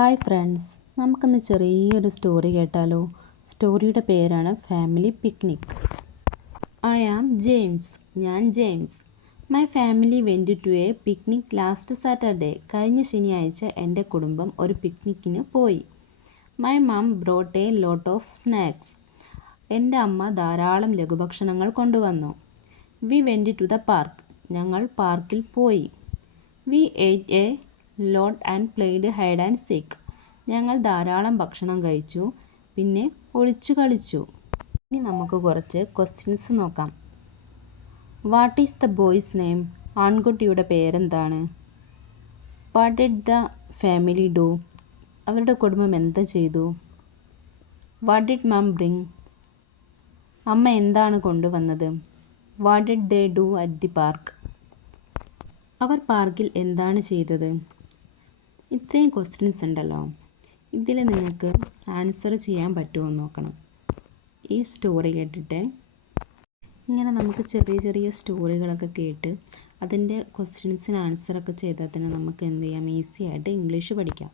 Hi friends, നമുക്കിന്ന് ചെറിയൊരു story കേട്ടാലോ. സ്റ്റോറിയുടെ പേരാണ് family picnic. I am James. ഞാൻ James. My family went to a picnic last Saturday. കഴിഞ്ഞ ശനിയാഴ്ച എൻ്റെ കുടുംബം ഒരു പിക്നിക്കിന് പോയി. My mum brought a lot of snacks. എൻ്റെ അമ്മ ധാരാളം ലഘുഭക്ഷണങ്ങൾ കൊണ്ടുവന്നു. We went to the park. ഞങ്ങൾ പാർക്കിൽ പോയി. We ate a lot and played hide and seek. ഞങ്ങൾ ധാരാളം ഭക്ഷണം കഴിച്ചു, പിന്നെ ഒളിച്ചു കളിച്ചു. ഇനി നമുക്ക് കുറച്ച് ക്വസ്റ്റ്യൻസ് നോക്കാം. What is the boy's name? ആൺകുട്ടിയുടെ പേരെന്താണ്? What did the family do? അവരുടെ കുടുംബം എന്താ ചെയ്തു? What did mum bring? അമ്മ എന്താണ് കൊണ്ടുവന്നത്? What did they do at the park? അവർ പാർക്കിൽ എന്താണ് ചെയ്തത്? ഇത്രയും ക്വസ്റ്റ്യൻസ് ഉണ്ടല്ലോ. ഇതിൽ നിങ്ങൾക്ക് ആൻസർ ചെയ്യാൻ പറ്റുമോ എന്ന് നോക്കണം. ഈ സ്റ്റോറി കേട്ടിട്ട് ഇങ്ങനെ നമുക്ക് ചെറിയ ചെറിയ സ്റ്റോറികളൊക്കെ കേട്ട് അതിൻ്റെ ക്വസ്റ്റ്യൻസിന് ആൻസറൊക്കെ ചെയ്താൽ തന്നെ നമുക്ക് എന്ത് ചെയ്യാം, ഈസി ആയിട്ട് ഇംഗ്ലീഷ് പഠിക്കാം.